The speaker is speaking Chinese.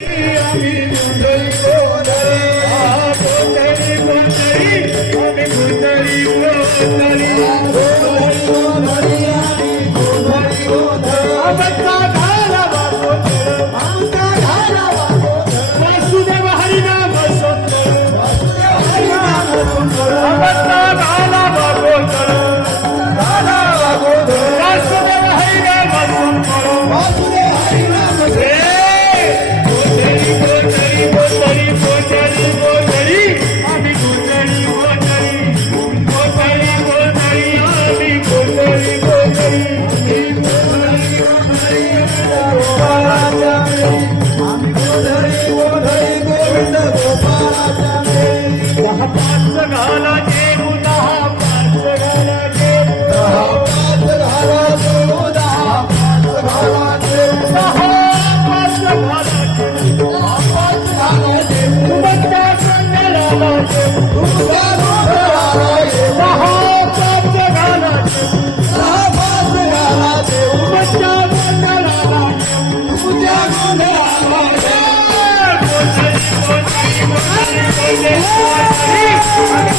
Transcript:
在台湾。